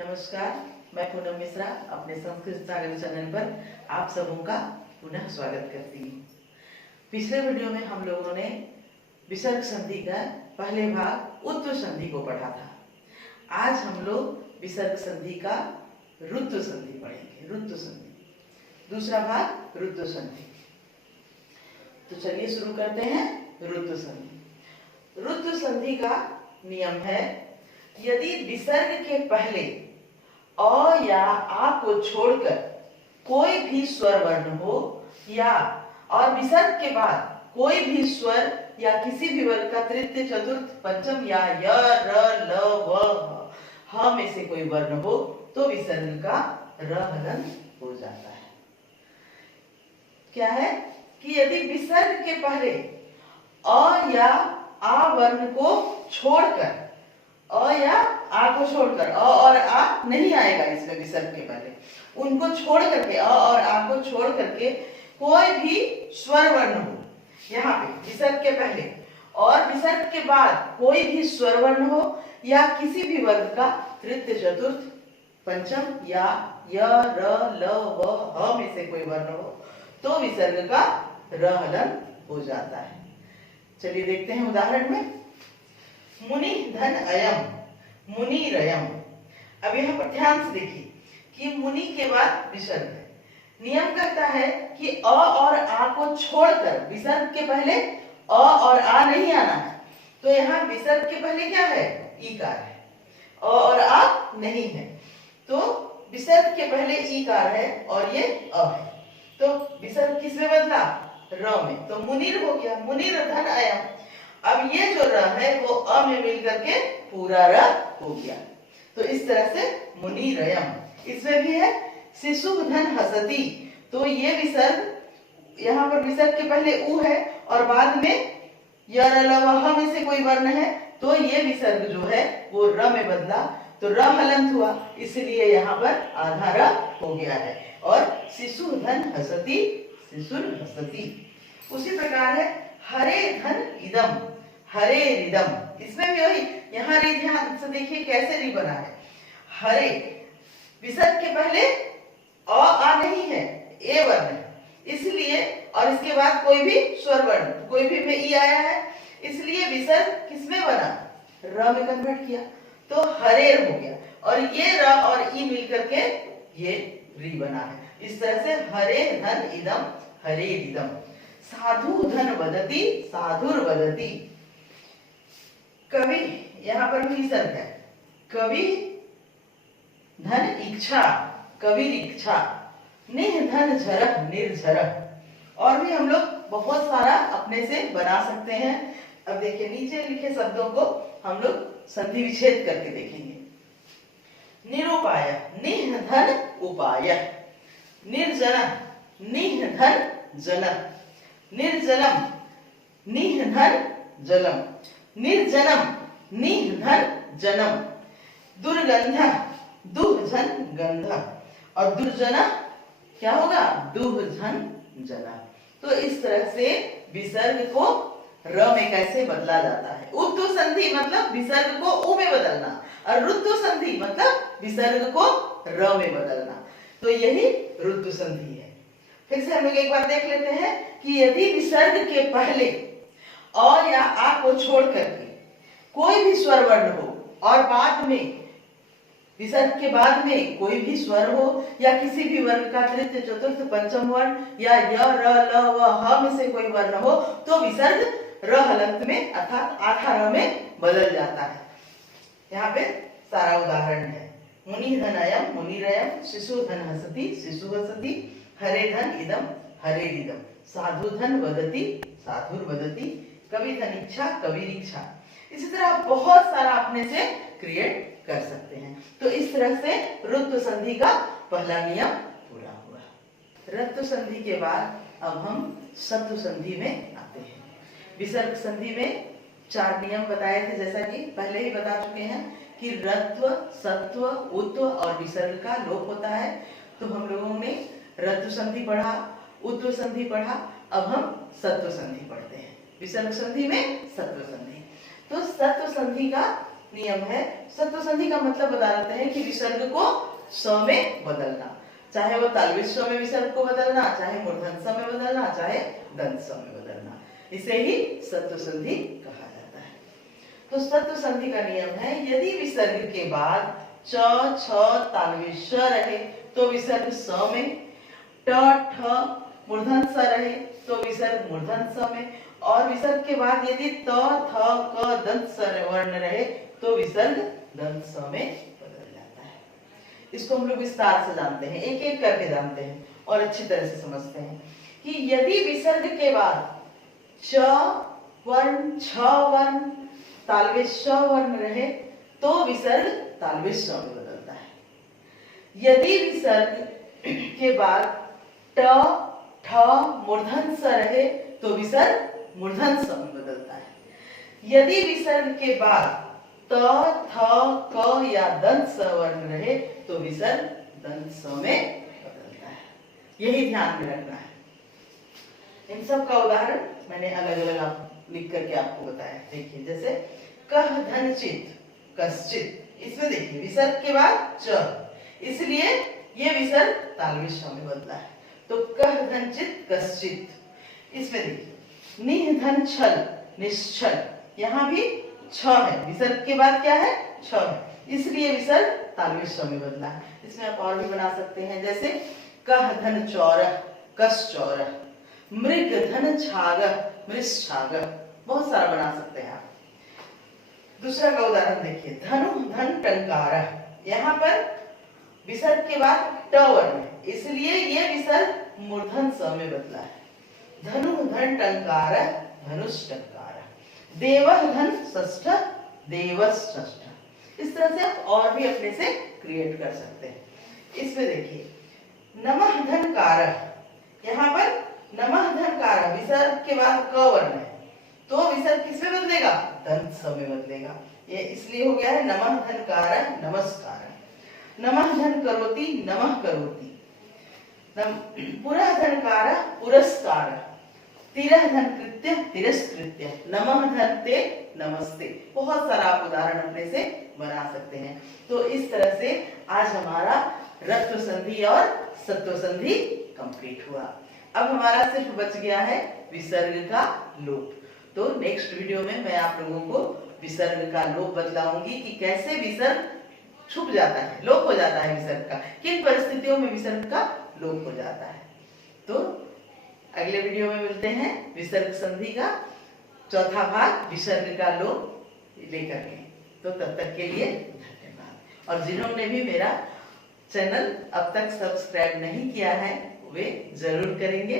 नमस्कार, मैं पूनम मिश्रा अपने संस्कृत सागर चैनल पर आप सबों का पुनः स्वागत करती हूँ। पिछले वीडियो में हम लोगों ने विसर्ग संधि का पहले भाग उत्व संधि को पढ़ा था। आज हम लोग विसर्ग संधि का रुत्व संधि पढ़ेंगे। रुत्व संधि, दूसरा भाग रुत्व संधि। तो चलिए शुरू करते हैं रुत्व संधि। रुत्व संधि का नियम है, यदि विसर्ग के पहले अ या आ को छोड़कर कोई भी स्वर वर्ण हो या और विसर्ग के बाद कोई भी स्वर या किसी भी वर्ग का तृतीय चतुर्थ पंचम या य र ल व ह में से कोई वर्ण हो तो विसर्ग का र हलन हो जाता है। क्या है कि यदि विसर्ग के पहले अ या आ वर्ण को छोड़कर अ या आ को छोड़कर अ और आ नहीं आएगा इसमें विसर्ग के पहले, उनको छोड़ करके अ और आ को छोड़ करके कोई भी स्वर वर्ण हो यहाँ पे विसर्ग के पहले और विसर्ग के बाद कोई भी स्वर वर्ण हो या किसी भी वर्ग का तृतीय चतुर्थ पंचम या य र ल व ह में से कोई वर्ण हो तो विसर्ग का र हलन हो जाता है। चलिए देखते हैं उदाहरण में। मुनि धन अयम मुनिरयम। अब यहाँ पर ध्यान से देखिए कि मुनि के बाद विसर्ग है। नियम कहता है कि अ और आ को छोड़कर विसर्ग के पहले अ और आ नहीं आना है, तो यहाँ विसर्ग के पहले क्या है? ईकार है, अ और आ नहीं है, तो विसर्ग के पहले ईकार है और ये अ है, तो विसर्ग किस में बदला? र में। तो मुनिर हो गया, मुनिर धन अयम। अब ये जो र है वो अ में मिल करके पूरा र हो गया, तो इस तरह से मुनिरयम। इसमें भी है शिशु धन हसती, तो ये विसर्ग यहाँ पर विसर्ग के पहले उ है और बाद में य र ल व ह में से कोई वर्ण है, तो ये विसर्ग जो है वो र में बदला, तो र हलंत हुआ, इसलिए यहाँ पर आधा र हो गया है और शिशु धन हसती शिशुर हसती। उसी प्रकार है हरे धन इदम हरे रिदम। इसमें भी वही, यहाँ रि ध्यान से देखिए कैसे रि बना है। हरे विसर्ग के पहले अ आ नहीं है, ए वर्ण है, इसलिए और इसके बाद कोई भी स्वर वर्ण, कोई भी में ई आया है, इसलिए विसर्ग किसमें बना? र में कन्वर्ट किया, तो हरेर हो गया और ये र और ई मिलकर के ये री बना है। इस तरह से हरे धन इदम हरे इदम। साधु धन वदति साधुर वदति। कवि, यहाँ पर भी विसर्ग है। कवि धन इच्छा कविर इच्छा। निह धन झरह निर्झरह। और भी हम लोग बहुत सारा अपने से बना सकते हैं। अब देखिए नीचे लिखे शब्दों को हम लोग संधि विच्छेद करके देखेंगे। निरुपाय निह धन उपाय। निर्जन निह धन जन। निर्जलम निह धन जलम। निर्जनम निह धन जनम। दुर्गंध दुह झन गंध और दुर्जना क्या होगा? दुह झन जना। तो इस तरह से विसर्ग को र में कैसे बदला जाता है। उत्तु संधि मतलब विसर्ग को उ में बदलना और रुत्तु संधि मतलब विसर्ग को र में बदलना, तो यही रुत्तु संधि है। फिर से हम लोग एक बार देख लेते हैं कि यदि विसर्ग के पहले अ या आ को छोड़ करके कोई भी स्वर वर्ण हो और बाद में विसर्ग के बाद में कोई भी स्वर हो या किसी भी वर्ग का तृतीय चतुर्थ पंचम वर्ण या य र ल व ह में से कोई वर्ण हो तो विसर्ग र हलंत में अर्थात आधा र में बदल जाता है। यहाँ पे सारा उदाहरण है। मुनि धन अयम मुनिरयम। शिशु धन हसति शिशु हसति। हरे धन इदम हरे इदम। साधु धन वदति साधुर वदति। कवि धन इच्छा कविर इच्छा। इसी तरह बहुत सारा अपने से क्रिएट कर सकते हैं। तो इस तरह से रुत्व संधि का पहला नियम पूरा हुआ। रत्व संधि के बाद अब हम सत्व संधि में आते हैं। विसर्ग संधि में 4 नियम बताए थे, जैसा कि पहले ही बता चुके हैं कि रत्व सत्व उत्व और विसर्ग का लोप होता है। तो हम लोगों ने रत्व संधि पढ़ा, उत्व संधि पढ़ा, अब हम सत्व संधि पढ़ते हैं। विसर्ग संधि में सत्व संधि। तो सत्व संधि का नियम है, सत्व संधि का मतलब बता देते हैं कि विसर्ग को स में बदलना, चाहे वो तालव्य स में विसर्ग को बदलना, चाहे मूर्धन्य स में बदलना, चाहे दंत स में बदलना, इसे ही सत्व संधि कहा जाता है। तो सत्व संधि का नियम है, यदि विसर्ग के बाद च छ तालव्य श रहे तो विसर्ग स में, ट ठ मूर्धन्य स रहे तो विसर्ग मूर्धन्य स में, और विसर्ग के बाद यदि त थ क दंत स वर्ण रहे तो विसर्ग दंत स में बदल जाता है। इसको हम लोग विस्तार से जानते हैं, एक एक करके जानते हैं और अच्छी तरह से समझते हैं कि यदि विसर्ग के बाद च वर्ण छ वर्ण तालव्य श वर्ण रहे तो विसर्ग तालव्य स में बदलता है। यदि विसर्ग के बाद ट ठ मूर्धन्य स रहे तो विसर्ग मूर्धन्य स में बदलता है। यदि विसर्ग के बाद त थ क या दंत स वर्ण रहे तो विसर्ग दंत स में बदलता है। यही ध्यान में रखना है। इन सब का उदाहरण मैंने अलग अलग लिख करके आपको बताया। देखिए जैसे कह धन चित कश्चित, इसमें देखिए विसर्ग के बाद च, इसलिए ये विसर्ग तालव्य श में बदला है। तो कह धन चित कश्चित, इसमें देखिए निह धन छल निश्चल, यहाँ भी छ है, विसर्ग के बाद क्या है छ है, इसलिए विसर्ग तालव्य श में बदला है। इसमें आप और भी बना सकते हैं, जैसे कह धन चौरह कश्चौरह, मृग धन छागह मृषछागह, बहुत सारा बना सकते हैं आप। दूसरा का उदाहरण देखिए धनु धन टंकारह, यहाँ पर विसर्ग के बाद ट वर्ण है, इसलिए ये विसर्ग मूर्धन्य स में बदला है। धनु धन टंकारह धनुष टंकारह, देवः धन षष्ठ देवश्ष्ठ। इस तरह से आप और भी अपने से क्रिएट कर सकते हैं। इसमें देखिए नमः धन कारः, यहाँ पर नमः धन कारः विसर्ग के बाद क वर्ण है तो विसर्ग किसमें बदलेगा दंत स में बदलेगा, ये इसलिए हो गया है नमः धन कारः नमस्कारः। नमः धन करोति नमः करोति, पुरः धन कारः पुरस्कारः, तिरः धन कृत्य तिरस्कृत्य, नमः धन ते नमस्ते। बहुत सारा आप उदाहरण अपने से बना सकते हैं। तो इस तरह से आज हमारा रत्व संधि और सत्व संधि कंप्लीट हुआ। अब हमारा सिर्फ बच गया है विसर्ग का लोप। तो नेक्स्ट वीडियो में मैं आप लोगों को विसर्ग का लोप बतलाऊंगी कि कैसे विसर्ग छुप जाता है, लोप हो जाता है विसर्ग का, किन परिस्थितियों में विसर्ग का लोप हो जाता है। तो अगले वीडियो में मिलते हैं विसर्ग संधि का चौथा भाग विसर्ग का लोप लेकर के। तो तब तक के लिए धन्यवाद। और जिन्होंने भी मेरा चैनल अब तक सब्सक्राइब नहीं किया है वे जरूर करेंगे।